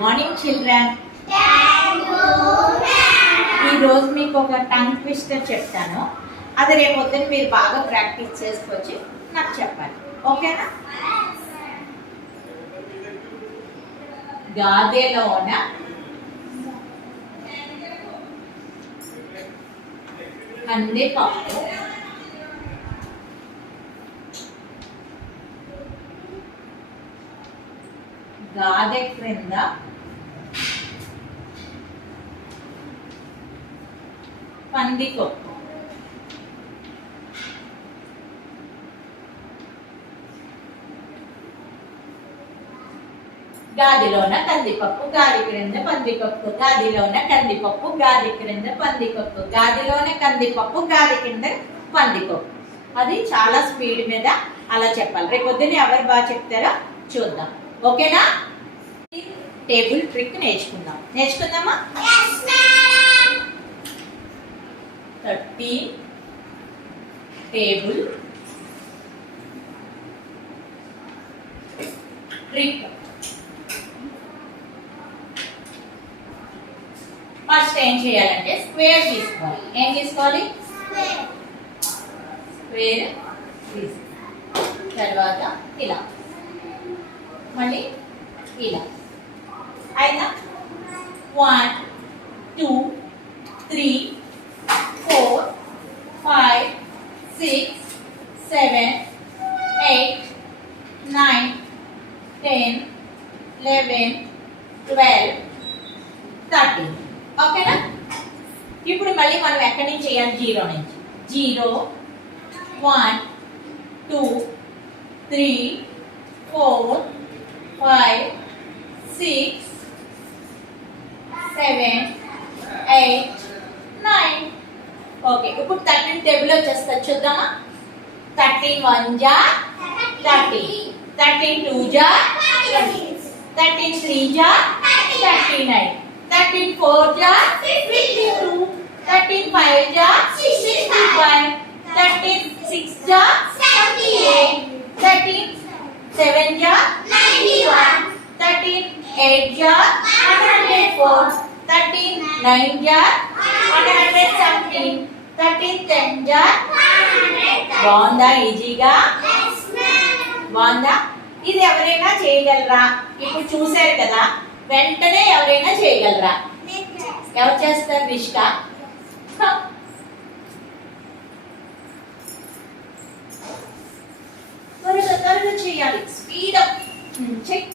Morning children. ఈరోజు మీకు ఒక టంగ్ ట్విస్టర్ చెప్తాను. అది రేపు పొద్దున్న మీరు బాగా ప్రాక్టీస్ చేసుకొచ్చి నాకు చెప్పాలి, ఓకేనా? గాదెలోన కందిపప్పు గాదె క్రింద పందికొక్కు. గాదిలోన కందిపప్పు, గాది క్రింద పందికొక్కు. గాదిలోన కందిపప్పు, గాది క్రింద పందికొక్కు. గాదిలోన కందిపప్పు, గాది కింద పందికొక్కు. అది చాలా స్పీడ్ మీద అలా చెప్పాలి. రేపు పొద్దున్న ఎవరు బాగా చెప్తారో చూద్దాం, ఓకేనా? టేబుల్ ట్రిక్ నేర్చుకుందామా? 13 టేబుల్ ట్రిక్. ఫస్ట్ ఏం చేయాలంటే స్క్వేర్ తీసుకోవాలి. ఏం తీసుకోవాలి? స్క్వేర్ తర్వాత ఇలా, మళ్ళీ ఇలా. అయినా 1 2 3 4 5 6 7 8 9 10 11 12 13. ఓకేనా? ఇప్పుడు మళ్ళీ మనం ఎక్కడి నుంచి చేయాలి? 0 నుంచి. 0 1 2 3 4 5 6 7 8 9. ఓకే, ఇప్పుడు 13 టేబుల్ వచ్చేస్తా, చూద్దామా? 13 1 జా 30, 13 2 జా 20, 13 3 జా 39, 13 4 జా 52, 13 5 జా 65, 13 6 జా 78, 13 7 జా 91, 13 8 జా 104, 13 9 జా 117, 13 10 జా 100. బాగుందా? ఈజీగా బాగుందా? ఇది ఎవరైనా చేయగలరా? ఇప్పుడు చూసారు కదా, వెంటనే ఎవరైనా చేయగలరా? ఎవరు చేస్తారు? రిష్కా. త్వరగా చేయాలి, స్పీడ్ అప్.